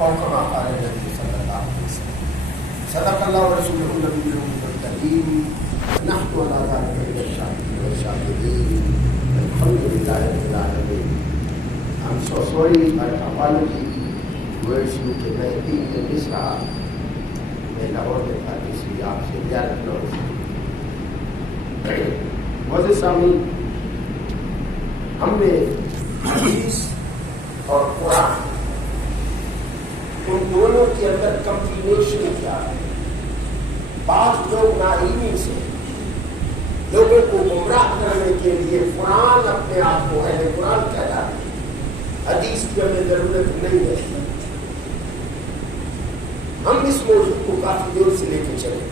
اور کما قال النبی صلی اللہ علیہ وسلم صدق اللہ ورسولہ النبی الکریم نحن علی ذلک من الشاهدین والشاکرین الحمد للہ رب العالمین. I'm so sorry, my apology towards you کہ میں ان مصرع میں لاہور میں تھا اس لیے آپ سے زیارت نہ ہو سکی. مولانا سامعین، ہم نے حدیث اور قرآن ان دونوں کے اندر کمبینیشن کیا ہے. بعض لوگ ناعلمی سے لوگوں کو گمراہ کرنے کے لیے قرآن اپنے آپ کو اہل قرآن کہلاتے ہیں، حدیث کی ہمیں ضرورت نہیں ہے. ہم اس موضوع کو کافی دیر سے لے کے چلے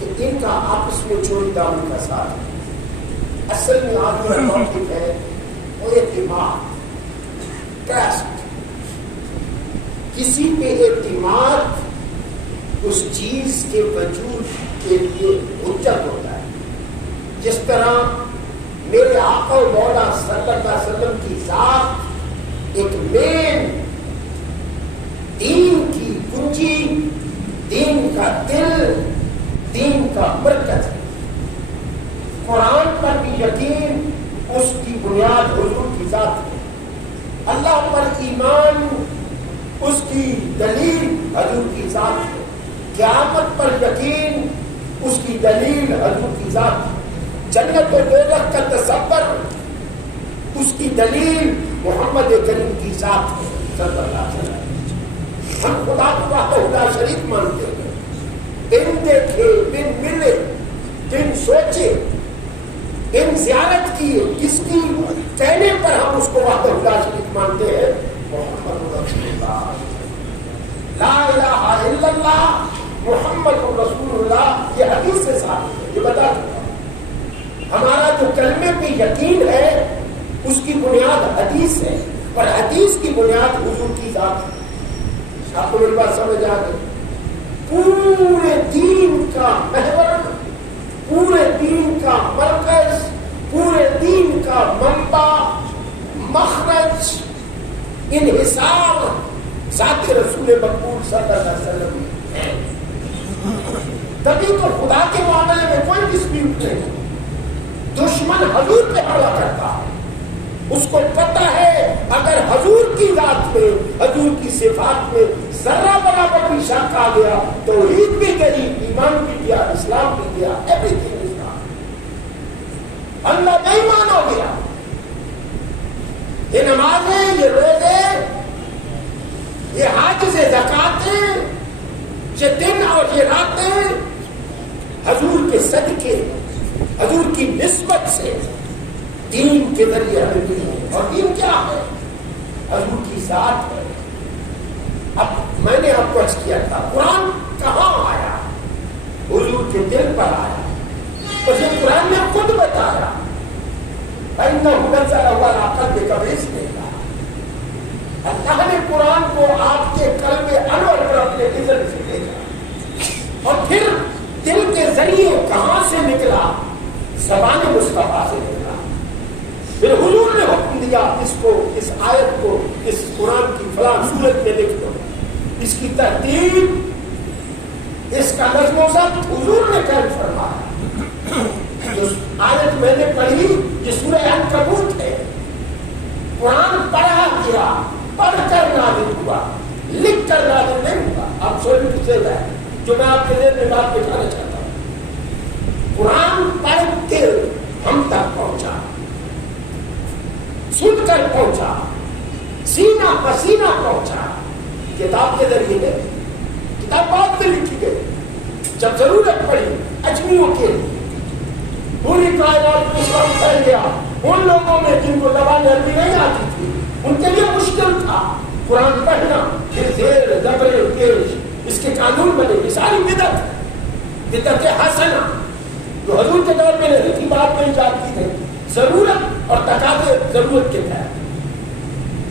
کہ ان کا آپس میں چوری دامن کا ساتھ ہے. اصل میں آپ کا ٹاپک ہے وہ اعتماد، ٹرسٹ. کسی پہ اعتماد اس چیز کے وجود کے لیے حجت ہوتا ہے. جس طرح میرے آقا و مولا صلی اللہ علیہ وسلم کی ذات ایک مین دین کی کنجی، دین کا دل، دین کا مرکز ہے. قرآن پر بھی یقین اس کی بنیاد حضور کی ذات ہے. اللہ پر ایمان اس کی دلیل حضور کی ذات ہے. قیامت پر یقین اس کی دلیل حضور کی ذات ہے. جنت و دوزخ کا تصور اس کی دلیل محمد کریم کی ذات ہے صلی اللہ علیہ وسلم. ہم خدا کو وحدہ شریک مانتے ہیں. دن دیکھے، دن ملے، دن سوچے، دن زیارت کیے، کس کی کہنے پر ہم اس کو وحدہ شریک مانتے ہیں؟ محمد رسول اللہ، لا الہ الا اللہ محمد رسول اللہ. یہ حدیث سے ثابت ہے، یہ بتا دوں. ہمارا جو کلمے پہ یقین ہے اس کی بنیاد حدیث ہے، اور حدیث کی بنیاد حضور کی ذات ہے. آپ کو میری بات سمجھ آ گئی؟ پورے دین کا محور، پورے دین کا مرکز، پورے دین کا منبع، مخرج، انحصار ذات رسول مقبول صلی اللہ علیہ وسلم ہے. تبھی تو خدا کے معاملے میں کوئی ڈسپیوٹ نہیں. دشمن حضور پہ حملہ کرتا ہے، اس کو پتہ ہے اگر حضور کی ذات میں، حضور کی صفات میں ذرہ برابر بھی شک آ گیا توحید بھی گئی، ایمان بھی گیا، اسلام بھی گیا، ایوری تھنگ از گون. اللہ بے ایمان ہو گیا. یہ نمازیں، یہ روزے، یہ حج سے زکاتیں، یہ دن اور یہ راتیں حضور کے صدقے، حضور کی نسبت سے دین کے ذریعے ہمیں ملی ہے. اور دین کیا ہے؟ حضور کی ذات ہے. اب میں نے آپ کو عرض کیا تھا قرآن کہاں آیا؟ حضور کے دل پر آیا. اور یہ قرآن نے خود بتایا فَإِنَّهُ نَزَّلَ عَلَىٰ قَلْبِكَ بِإِذْنِ اللَّهِ. اللہ نے قرآن کو آپ کے قلب انور پر اپنے اذن سے بھیجا. اور پھر دل کے ذریعے کہاں سے نکلا؟ زبان مصطفیٰ سے نکلا. پھر حضور نے حکم دیا اس کو، اس آیت کو اس قرآن کی فلاں صورت میں لکھ دو. اس کی ترتیب، اس کا نظم و ضبط حضور نے قائم فرمایا. جو آیت میں نے پڑھی یہ سورہ عنکبوت ہے. قرآن پڑھا گیا، پڑھ کر نازل ہوا، لکھ کر نازل نہیں ہوا. آپ سوچ سے جو میں آپ کے ذہن میں بات بٹھانا چاہتا ہوں، قرآن پڑھ کے ہم تک پہنچا، سن کر پہنچا، سینہ پسینہ پہنچا. کتاب کے ذریعے نہیں، کتاب بعد میں لکھی گئی. جب ضرورت پڑی اجمیوں کے لیے پوری کائنات میں اسلام پھیل گیا. ان لوگوں میں جن کو زبان عربی نہیں آتی تھی ان کے لیے مشکل تھا قرآن پڑھنا. پھر زیر زبر پیش اس کے قانون بنے. یہ ساری بدعت حسنہ جو حضور کے دور میں نہیں تھی، بات نہیں جاتی تھی. ضرورت اور تقاضے ضرورت کے تحت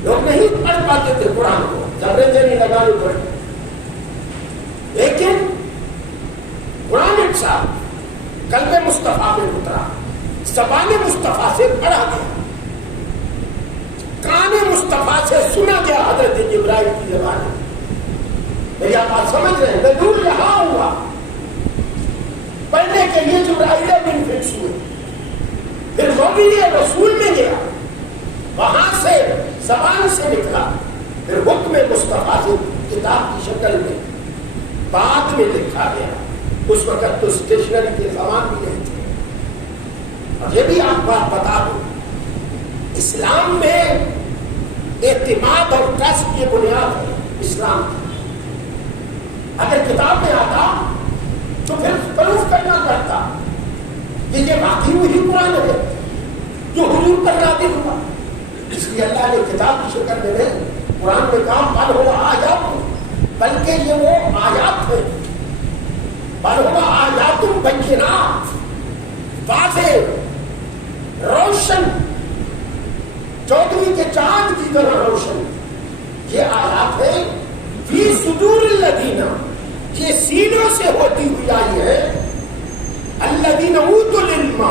لوگ نہیں پڑھ پاتے تھے قرآن کو، زبریں نہیں لگانے پڑتے. لیکن قرآن صاحب قلب مصطفیٰ میں اترا، زبان مصطفیٰ سے پڑھا گیا، کان مصطفیٰ سے سنا گیا. حضرت جبرائیل کی زبان بات سمجھ رہے ہیں؟ نزول یہاں ہوا پڑھنے کے لیے جبرائیل بن فکس ہوئے، پھر مومن رسول میں گیا، وہاں سے زبان سے نکلا، پھر حکم مصطفیٰ سے کتاب کی شکل میں بعد میں لکھا گیا۔ اس وقت تو اسٹیشنری کے سامان بھی نہیں تھے۔ اور یہ بھی آپ بات بتا دوں، اسلام میں اعتماد اور ٹرسٹ یہ بنیاد ہے اسلام کی۔ اگر کتاب میں آتا تو پھر پروف کرنا پڑتا کہ یہ واقعی وہی قرآن ہے جو حضور پر نازل ہوا۔ اس لیے اللہ نے کتاب کی شکل میں نہیں، قرآن میں کہا بل ہوا آیات، بلکہ یہ وہ آیات ہے، بل ہوا آیات بینات، واضح روشن، چودھویں کے چاند کی طرح روشن۔ یہ آیات ہے فی صدور الذین، یہ سینوں سے ہوتی ہوئی آئی ہے، الذین اوتوا العلم،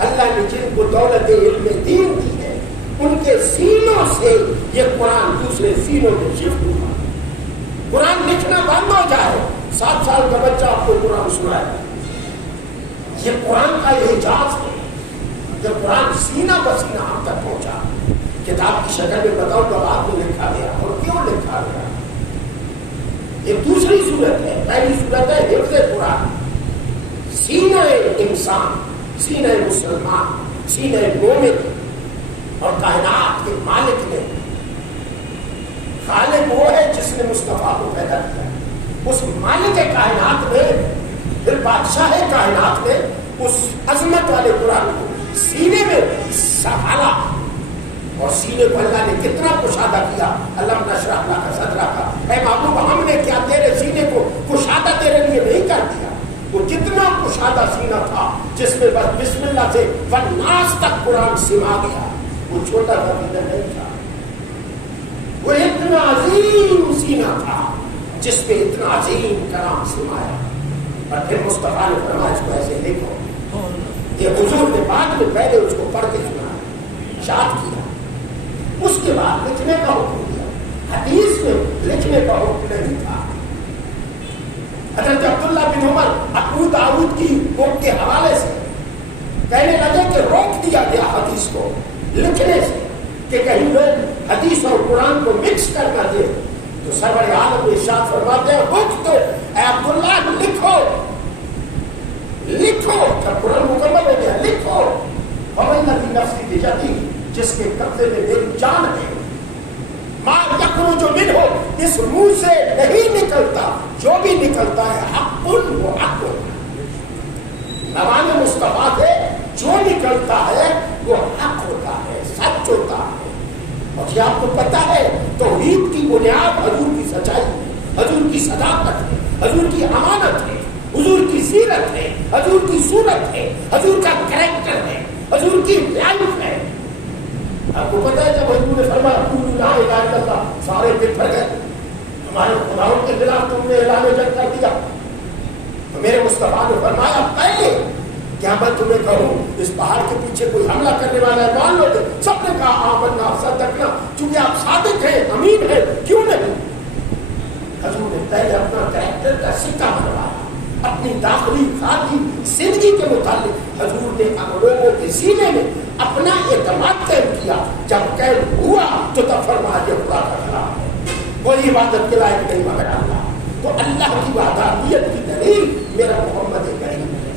اللہ نے جن کو دولت علم دین دی ہے ان کے سینوں سے یہ قرآن دوسرے سینوں میں شفٹ ہوا۔ قرآن لکھنا بند ہو جائے، 7 سال کا بچہ آپ کو قرآن سنائے، یہ قرآن کا اعجاز ہے کہ قرآن سینہ بسینہ ہم تک پہنچا۔ کتاب کی شکل میں بتاؤ تو بعد میں لکھا گیا، اور کیوں لکھا گیا؟ یہ دوسری صورت ہے۔ پہلی صورت ہے حفظ قرآن، سینہ انسان، سینہ مسلمان، سینہ مومن، اور کائنات کے مالک نے، خالق وہ ہے جس نے مصطفیٰ کو پیدا کیا، اس مالک کائنات میں، پھر بادشاہ کائنات نے اس عظمت والے قرآن کو سینے میں سنبھالا، اور سینے کو اللہ نے کتنا کشادہ کیا۔ علم نشرح لک صدرک، اے محبوب ہم نے کیا تیرے سینے کو کشادہ تیرے لیے نہیں کر دیا؟ وہ کتنا کشادہ سینہ تھا جس میں بس بسم اللہ سے والناس تک قرآن سما گیا۔ وہ چھوٹا سا سینہ نہیں تھا، وہ اتنا عظیم سینہ تھا جس پہ اتنا عظیم کلام سمایا۔ اور پھر مصطفیٰ نے فرمایا اس کو ایسے لکھو۔ یہ حضور نے بعد میں پہلے اس کو پڑھ کے سنا، شاد کیا، اس کے بعد لکھنے کا حکم دیا۔ حدیث میں لکھنے کا حکم نہیں تھا۔ حضرت عبداللہ بن عمر ابو داؤد کی بک کے حوالے سے کہنے لگے کہ روک دیا گیا حدیث کو لکھنے سے کہ کہیں لوگ حدیث اور قرآن کو مکس کر نہ دے، تو سرور عالم ارشاد فرماتے ہیں روک دو، اے عبداللہ لکھو لکھو، جب قرآن مکمل ہو گیا لکھو۔ وَوَالَّذِي نَفْسِي بِيَدِهِ، جس کے قبضے میں میری جان ہے، مَا يَخْرُجُ مِنْهُ، اس منہ سے نہیں نکلتا، جو بھی نکلتا ہے حق وہ حق ہوتا ہے، نوان مصطفیٰ سے جو نکلتا ہے وہ حق ہوتا ہے، سچ ہوتا ہے۔ اور یہ آپ کو پتا ہے توحید کی بنیاد حضور کی سچائی ہے، حضور کی صداقت ہے، حضور کی امانت ہے، حضور کی سیرت ہے، حضور کی صورت ہے، حضور کا کریکٹر ہے، حضور کی لائف ہے۔ آپ کو پتا ہے جب حضور نے فرمایا قولوا لا الہ الا اللہ، سارے بکھر گئے، ہمارے خداؤں کے خلاف تم نے اعلان جنگ کر دیا۔ تو میرے مصطفیٰ نے فرمایا پہلے کیا میں تمہیں کہوں اس پہاڑ کے پیچھے کوئی حملہ کرنے والا ہے مان لو گے؟ سب نے کہا آمنا صدقنا، چونکہ آپ صادق ہیں امین ہیں، کیوں نہیں؟ حضور نے پہلے اپنا کریکٹر کا سکہ بنوایا، اپنی داخلی خارجی زندگی کے متعلق حضور نے لوگوں کے سینے میں اپنا اعتماد قائم کیا۔ جب قید ہوا تو تب فرمایا یہ خدا کا کلام ہے، کوئی عبادت کے لائق نہیں مگر اللہ۔ تو اللہ کی وحدانیت کی دلیل میرا محمد کریم ہے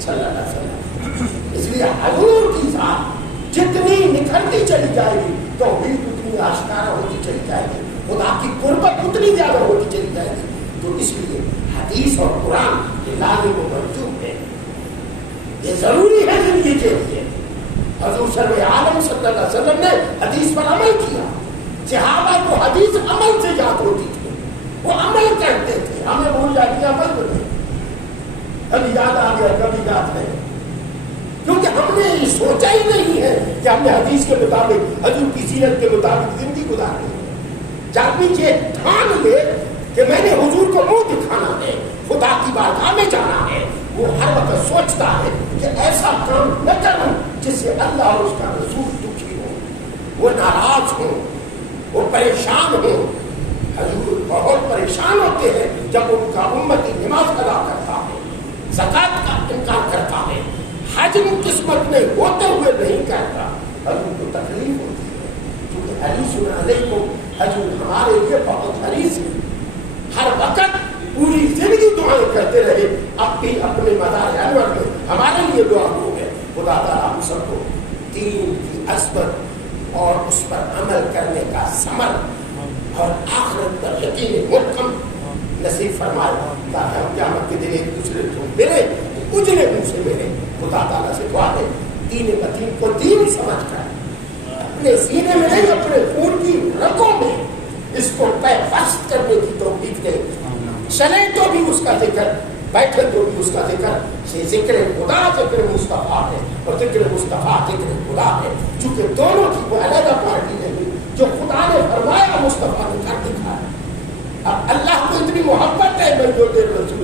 صلی اللہ علیہ وسلم۔ اس لیے حضور کی ذات جتنی نکھرتی چلی جائے گی توحید اتنی آشکارا ہوتی چلی جائے گی، خدا کی قربت اتنی زیادہ ہوتی چلی جائے گی۔ تو اس لیے حدیث اور قرآن یہ لازم و مرجوع ہے، یہ ضروری ہے زندگی کے لیے۔ حضور سرور عالم صلی اللہ علیہ وسلم نے حدیث پر عمل کیا، صحابہ کو حدیث عمل سے یاد ہوتی تھی، وہ عمل کرتے تھے، ہمیں بھول جاتی عمل کو نہیں، کبھی یاد آ گیا کبھی یاد نہیں، کیونکہ ہم نے یہ سوچا ہی نہیں ہے کہ ہم نے حدیث کے مطابق حضور کی سیرت کے مطابق زندگی گزارنی ہے۔ جب بھی یہ ٹھان لے کہ میں نے حضور کو منہ دکھانا ہے، خدا کی بارگاہ میں جانا ہے، وہ ہر وقت سوچتا ہے کہ ایسا کام نہ کروں جس سے اللہ اور اس کا رسول دکھی ہو، وہ ناراض ہو، وہ پریشان ہو۔ حضور بہت پریشان ہوتے ہیں حجم قسمت میں ہوتے ہوئے نہیں کہتا، حجم کو تکلیف ہوتی ہے، کیونکہ حریص علیکم حجم ہمارے لیے بہت حریص ہے، ہر وقت پوری زندگی دعائیں کرتے رہے، اب بھی اپنے مدار انور میں ہمارے لیے دعا ہو گئے، خدا تعالیٰ ہم سب کو دین کی عظمت اور اس پر عمل کرنے کا ثمر اور آخرت پر یقین محکم نصیب فرمائے، تاکہ ہم قیامت کے دن ایک دوسرے کو ملے تو اجلے منہ سے ملے۔ خدا تعالیٰ سے دعا ہے دین متین کو دین سمجھ کر اپنے سینے میں نہیں، اپنے خون کی رگوں میں اس کو پیوست کرنے کی توفیق دے، چلے تو بھی اس کا ذکر، بیٹھے تو بھی اس کا ذکر، ذکر خدا ذکر مصطفیٰ ہے اور ذکر مصطفیٰ ذکر خدا ہے، چونکہ دونوں کی کوئی علیحدہ پارٹی نہیں، جو خدا نے فرمایا مصطفیٰ نے کر دکھایا۔ اب اللہ کو اتنی محبت ہے میں جو دیر رسول